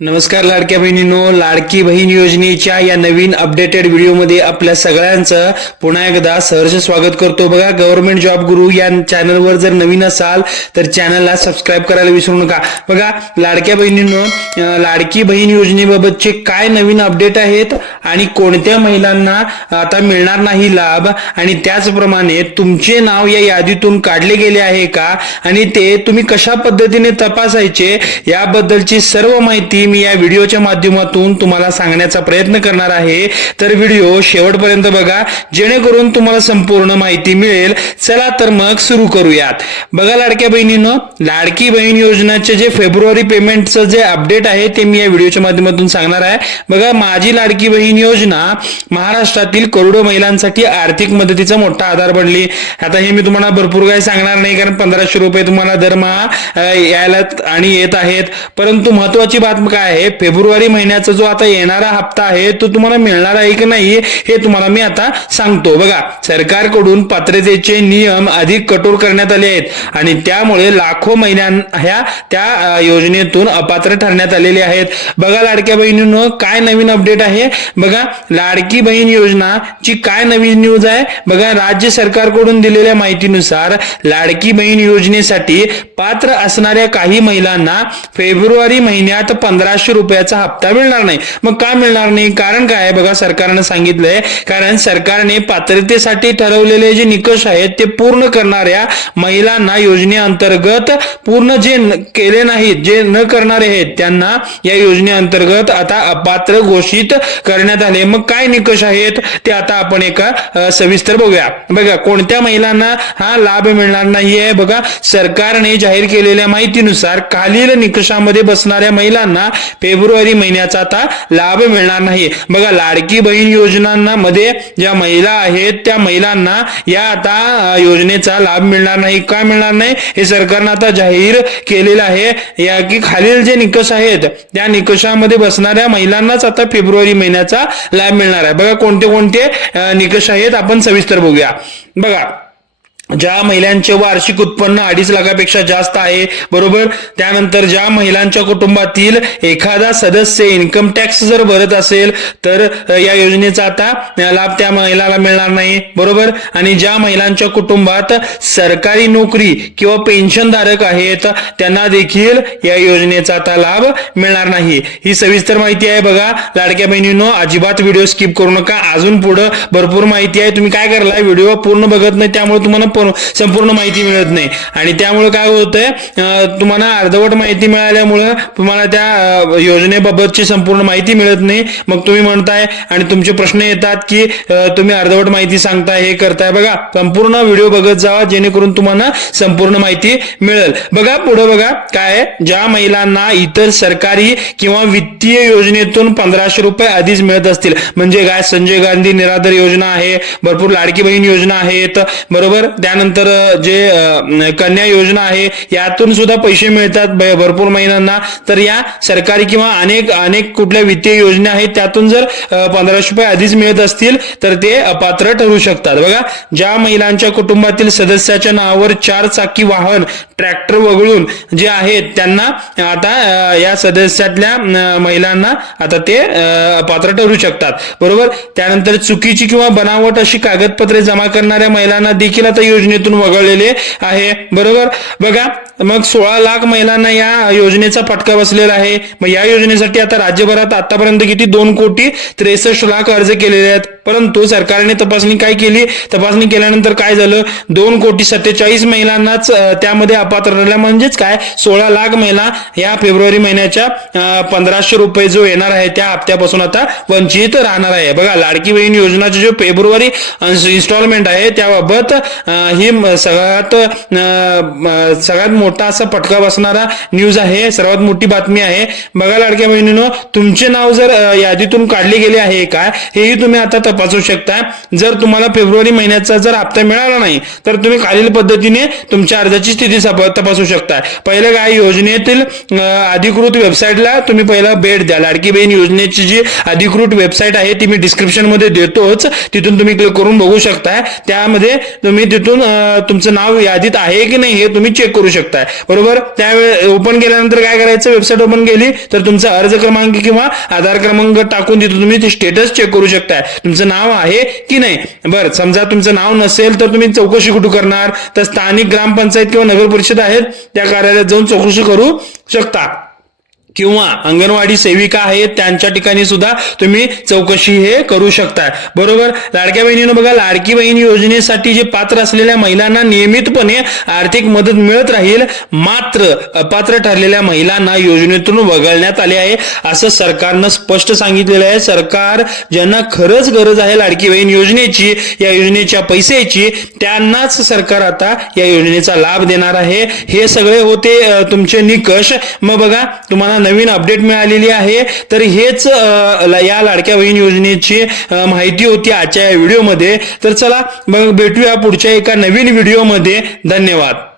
नमस्कार लाडक्या बहिणींनो, लाडकी बहीण योजनेच्या या नवीन अपडेटेड व्हिडिओमध्ये आपल्या सगळ्यांचं पुन्हा एकदा सहर्ष स्वागत करतो। बघा, गव्हर्नमेंट जॉब गुरु या चॅनलवर जर नवीन असाल तर चॅनलला सबस्क्राइब करायला विसरू नका। बघा लाडक्या बहिणींनो, लाडकी बहीण योजनेबाबतचे काय नवीन अपडेट आहेत आणि कोणत्या महिलांना आता मिळणार नाही लाभ, आणि त्याचप्रमाणे तुमचे नाव या यादीतून काढले गेले आहे का आणि ते तुम्ही कशा पद्धतीने तपासायचे याबद्दलची सर्व माहिती मी या व्हिडिओच्या माध्यमातून तुम्हाला सांगण्याचा प्रयत्न करणार आहे। तर व्हिडिओ शेवटपर्यंत बघा जेणेकरून तुम्हाला संपूर्ण माहिती मिळेल। चला तर मग सुरू करूयात। बघा लाडक्या बहिणींनो, लाडकी बहीण योजनेचे जे फेब्रुवारी पेमेंटचं जे अपडेट आहे ते मी या व्हिडिओच्या माध्यमातून सांगणार आहे। बघा, माझी लाडकी बहीण योजना महाराष्ट्रातील करोडो महिलांसाठी आर्थिक मदतीचा मोठा आधार बनली। आता हे मी तुम्हाला भरपूर काही सांगणार नाही, कारण 1500 रुपये तुम्हाला दरमहा यायला आणि येत आहेत। परंतु महत्त्वाची बात काय आहे, फेब्रुवारी महिन्याचा जो आता येणारा हप्ता आहे तो तुम्हाला मिळणार आहे की नाही हे तुम्हाला मी आता सांगतो। बघा, सरकारकडून पात्रतेचे नियम अधिक कठोर करण्यात आले आहेत आणि त्यामुळे लाखो महिलांना त्या योजनेतून अपात्र ठरण्यात आलेले आहेत। बघा लाडक्या बहिणींनो, काय नवीन अपडेट आहे बघा, लाडकी बहीण योजनाची काय नवीन न्यूज आहे बघा। राज्य सरकारकडून दिलेल्या माहितीनुसार लाडकी बहीण योजनेसाठी पात्र असणाऱ्या काही महिलांना फेब्रुवारी महिन्यात 1500 रुपयाचा हप्ता मिळणार नाही। मग का मिळणार नाही, कारण काय आहे बघा, सरकारने सांगितलंय कारण सरकारने पात्रतेसाठी ठरवलेले जे निकष आहेत ते पूर्ण करणाऱ्या महिलांना योजनेअंतर्गत पूर्ण जे केले नाहीत, जे न करणारे आहेत त्यांना या योजनेअंतर्गत आता अपात्र घोषित करण्यात आले। मग काय निकष आहेत ते आता आपण एका सविस्तर बघूया। बघा, कोणत्या महिलांना हा लाभ मिळणार नाहीये बघा, सरकारने जाहीर केलेल्या माहितीनुसार खालील निकषामध्ये बसणाऱ्या महिलांना फेब्रुवारी महिन्याचा आता लाभ मिळणार नाही। बघा, लाडकी बहीण योजनांमध्ये ज्या महिला आहेत त्या महिलांना या आता योजनेचा लाभ मिळणार नाही। का मिळणार नाही हे सरकारने आता जाहीर केलेलं आहे, या की खालील जे निकष आहेत त्या निकषामध्ये बसणाऱ्या महिलांनाच आता फेब्रुवारी महिन्याचा लाभ मिळणार आहे। बघा, कोणते कोणते निकष आहेत आपण सविस्तर बघूया। बघा, ज्या महिलांचे वार्षिक उत्पन्न 2.5 लाखापेक्षा जास्त आहे, बरोबर, त्यानंतर ज्या महिलांच्या कुटुंबातील एखादा सदस्य इन्कम टॅक्स जर भरत असेल तर या योजनेचा आता लाभ त्या महिलाला मिळणार नाही, बरोबर, आणि ज्या महिलांच्या कुटुंबात सरकारी नोकरी किंवा पेन्शन धारक आहेत त्यांना देखील या योजनेचा आता लाभ मिळणार नाही। ही सविस्तर माहिती आहे। बघा लाडक्या बहिणींनो, अजिबात व्हिडिओ स्किप करू नका, अजून पुढे भरपूर माहिती आहे। तुम्ही काय करलाय, व्हिडिओ पूर्ण बघत नाही, त्यामुळे तुम्हाला संपूर्ण माहिती मिळत नाही आणि त्यामुळे काय होतंय, तुम्हाला अर्धवट माहिती मिळाल्यामुळे तुम्हाला त्या योजनेबाबतची संपूर्ण माहिती मिळत नाही। मग तुम्ही म्हणताय आणि तुमचे प्रश्न येतात की तुम्ही अर्धवट माहिती सांगताय, हे करताय। बघा, संपूर्ण व्हिडिओ बघत जावा जेणेकरून तुम्हाला संपूर्ण माहिती मिळेल। बघा पुढे बघा काय, ज्या महिलांना इतर सरकारी किंवा वित्तीय योजनेतून 1500 रुपये आधीच मिळत असतील, म्हणजे काय, संजय गांधी निराधार योजना आहे, भरपूर लाडकी बहीण योजना आहेत, बरोबर, त्यानंतर जे कन्या योजना आहे यातून सुद्धा पैसे मिळतात भरपूर महिलांना। तर या सरकारी किंवा अनेक कुठल्या वित्तीय योजना आहेत त्यातून जर 1500 रुपये आधीच मिळत असतील तर ते अपात्र ठरू शकतात। बघा, ज्या महिलांच्या कुटुंबातील सदस्याच्या नावावर 4 चाकी वाहन ट्रॅक्टर वगळून जे आहेत त्यांना आता या सदस्यातल्या महिलांना आता ते अपात्र ठरू शकतात, बरोबर। त्यानंतर चुकीची किंवा बनावट अशी कागदपत्रे जमा करणाऱ्या महिलांना देखील आता योजनेतून वगळलेले आहे, बरोबर। बघा, मग 16 लाख महिलांना या योजनेचा फटका बसलेला आहे। मग या योजनेसाठी आता राज्यभरात आतापर्यंत किती 2,63,00,000 अर्ज केलेले आहेत, परंतु सरकारने तपासणी काय केली, तपासणी केल्यानंतर काय झालं, 2,47,00,000 महिलांनाच त्यामध्ये अपात्र ठरल्या, म्हणजेच काय 16 लाख महिला या फेब्रुवारी महिन्याच्या 1500 रुपये जो येणार आहे त्या हप्त्यापासून आता वंचित राहणार आहे। बघा, लाडकी बहीण योजनाचे जो फेब्रुवारी इन्स्टॉलमेंट आहे त्याबाबत ही सगळ्यात मोठा असा फटका बसणारा न्यूज आहे, सर्वात मोठी बातमी आहे। बघा लाडक्या बहिणींनो, तुमचे नाव जर यादीतून काढले गेले आहे का हेही तुम्ही आता तपासू शकता। जर तुम्हाला फेब्रुवारी महिन्याचा जर हप्ता मिळाला नाही तर तुम्ही खालील पद्धतीने तुमच्या अर्जाची स्थिती तपासू शकता। पहिलं काय, योजनेतील अधिकृत वेबसाईटला तुम्ही पहिला भेट द्या। लाडकी बहीण योजनेची जी अधिकृत वेबसाईट आहे ती मी डिस्क्रिप्शन मध्ये देतोच, तिथून तुम्ही क्लिक करून बघू शकता। त्यामध्ये तुम्ही तिथून तुमचं नाव यादीत आहे की नाही हे तुम्ही चेक करू शकताय. बरोबर, त्यावेळेस ओपन केल्यानंतर काय करायचं, वेबसाईट ओपन केली तर तुमचा अर्ज क्रमांक किंवा आधार क्रमांक टाकून तिथून तुम्ही ते स्टेटस चेक करू शकताय, तुमचं नाव आहे की नाही. बरं, समजा तुमचं नाव नसेल तर तुम्ही चौकशी कुठे करणार, तर स्थानिक ग्रामपंचायत किंवा नगर परिषद आहेत त्या कार्यालयात जाऊन चौकशी करू शकता, किंवा अंगणवाडी सेविका आहेत त्यांच्या ठिकाणी सुद्धा तुम्ही चौकशी हे करू शकताय. बरोबर, लाडक्या बहिणीनं बघा, लाडकी बहीण योजनेसाठी जे पात्र असलेल्या महिलांना नियमितपणे आर्थिक मदत मिळत राहील, मात्र अपात्र ठरलेल्या महिलांना योजनेतून वगळण्यात आले आहे असं सरकारनं स्पष्ट सांगितलेलं आहे. सरकार ज्यांना खरंच गरज आहे लाडकी बहीण योजनेची, या योजनेच्या पैशाची, त्यांनाच सरकार आता या योजनेचा लाभ देणार आहे. हे सगळे होते तुमचे निकष. मग बघा, तुम्हाला नवीन अपडेट मिळालेली आहे, तर हेच या लाडक्या बहीण योजनेची माहिती होती आजच्या या व्हिडिओमध्ये. तर चला मग भेटूया पुढच्या एका नवीन व्हिडिओमध्ये. धन्यवाद.